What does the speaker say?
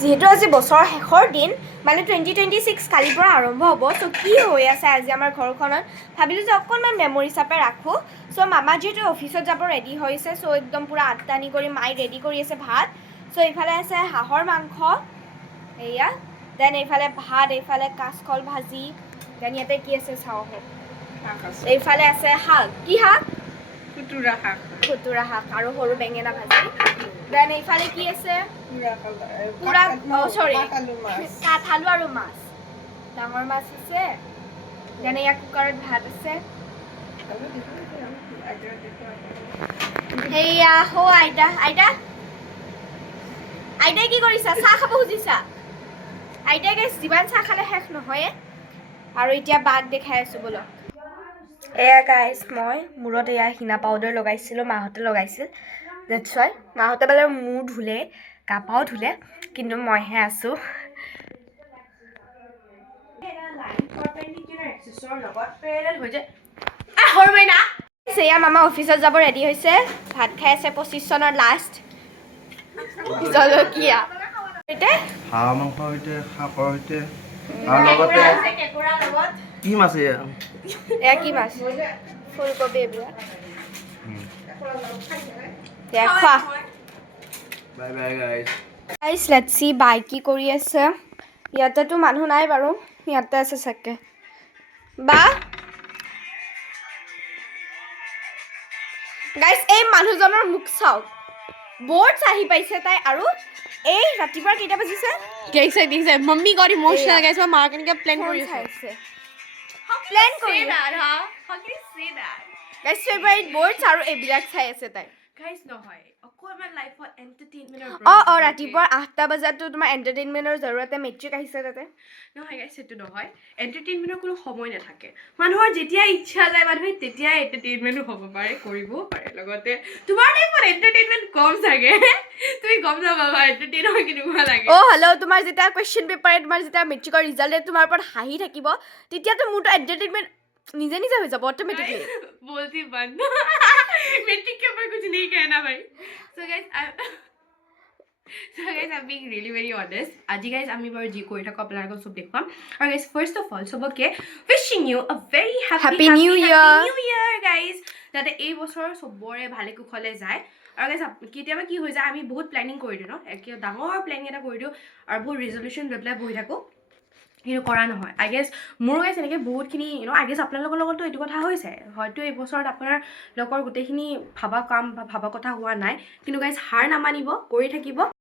যিহেতু আজি বছৰৰ শেষৰ দিন মানে 2026 কালিৰ পৰা আৰম্ভ হ'ব চ' কি হৈ আছে আজি আমাৰ ঘৰখনত ভাবিলোঁ যে অকণমান মেমৰি হিচাপে ৰাখোঁ চ' মামা যিহেতু অফিচত যাব ৰেডি হৈছে চ' একদম পূৰা আট্টানি কৰি মায়ে ৰেডি কৰি আছে ভাত চ' এইফালে আছে হাঁহৰ মাংস এয়া দেন এইফালে ভাত এইফালে কাচকল ভাজি দেন ইয়াতে কি আছে চাওঁ এইফালে আছে শাক কি শাক খুতুৰা শাক আৰু সৰু বেঙেনা ভাজি দেন এইফালে কি আছে পুৰা চৰি কাঠআলু আৰু মাছ ডাঙৰ মাছ আছে দেন ইয়াত কুকাৰত ভাত আছে সেয়া হো আইতা আইতা আইতাই কি কৰিছা চাহ খাব খুজিছা আইতাই গাইছ যিমান চাহ খালে শেষ নহয় আৰু এতিয়া বাক দেখাই আছোঁ বলক এয়া গাইছ মই মূৰত এয়া হিনা পাউডাৰ লগাইছিলোঁ মাহঁতে লগাইছিল ডেটছ ৱাই মাহঁতে বোলে মূৰ ধুলে গা পাও ধুলে কিন্তু মইহে আছোঁ এয়া মামা অফিচত যাব ৰেডি হৈছে ভাত খাই আছে 25 চনৰ লাষ্ট জলকীয়া হাঁহ মাংস সৈতে শাকৰ সৈতে আৰু লগতে কি মাছ এয়া কি মাছ ফুলকবি এইবিলাক খোৱা bye bye guys guys let's see bye কি কৰি আছে ইয়াতেতো মানুহ নাই বাৰু ইয়াতে আছে চাগে বা গাইজ এই মানুহজনৰ মুখ চাওক বৰ্ডছ আহি পাইছে তাই আৰু এই ৰাতিপুৱা কেইটা বাজিছে দেখিছে মম্মি গট ইমোশনাল গাইছ মই মাৰ কেনেকৈ প্লেন কৰি আছে প্লেন কৰি গাইজ ফেভাৰিট বৰ্ডছ আৰু এইবিলাক চাই আছে তাই গাইছ নহয় অকণমান লাইফত এণ্টাৰটেইনমেণ্টৰ ৰাতিপুৱা 8টা বজাতো তোমাৰ এণ্টাৰটেইনমেণ্টৰ জৰুৰতে মেট্ৰিক আহিছে তাতে নহয় গাইছ সেইটো নহয় এণ্টাৰটেইনমেণ্টৰ কোনো সময় নাথাকে মানুহৰ যেতিয়া ইচ্ছা যায় মানুহে তেতিয়াই এণ্টাৰটেইনমেণ্টো হ'ব পাৰে কৰিবও পাৰে লগতে তোমাৰ লাইফত এণ্টাৰটেইনমেণ্ট কম চাগে তুমি গম নাপাবা এণ্টাৰটেইন হয় কেনেকুৱা লাগে হেল্ল' তোমাৰ যেতিয়া কুৱেশ্যন পেপাৰে তোমাৰ যেতিয়া মেট্ৰিকৰ ৰিজাল্টে তোমাৰ ওপৰত হাঁহি থাকিব তেতিয়াতো মোৰতো এণ্টাৰটেইনমেণ্ট নিজে নিজে হৈ যাব অট'মেটিকলি बोलती बंद मेट्रिक के ऊपर कुछ नहीं कहना भाई so guys I'm being really very honest আজি guys আমি বাৰু জি কৰি থাকো আপোনালোকক সব দেখুৱাম আৰু guys first of all সবকে wishing you a very happy new year guys যাতে এই বছৰ সবৰে ভালে কুশলে যায় আৰু guys কেতিয়াবা কি হৈ যায় আমি বহুত প্লেনিং কৰি দিওঁ ন একে ডাঙৰ প্লেনিং এটা কৰি দিওঁ আৰু বহুত ৰিজল্যুশ্যন লৈ পেলাই বহি থাকোঁ কিন্তু কৰা নহয় আই গেছ মোৰ গাইছ এনেকৈ বহুতখিনি আই গেছ আপোনালোকৰ লগতো এইটো কথা হৈছে হয়তো এই বছৰত আপোনাৰ লগৰ গোটেইখিনি ভাবা কাম বা ভাবা কথা হোৱা নাই কিন্তু গাইছ হাৰ নামানিব কৰি থাকিব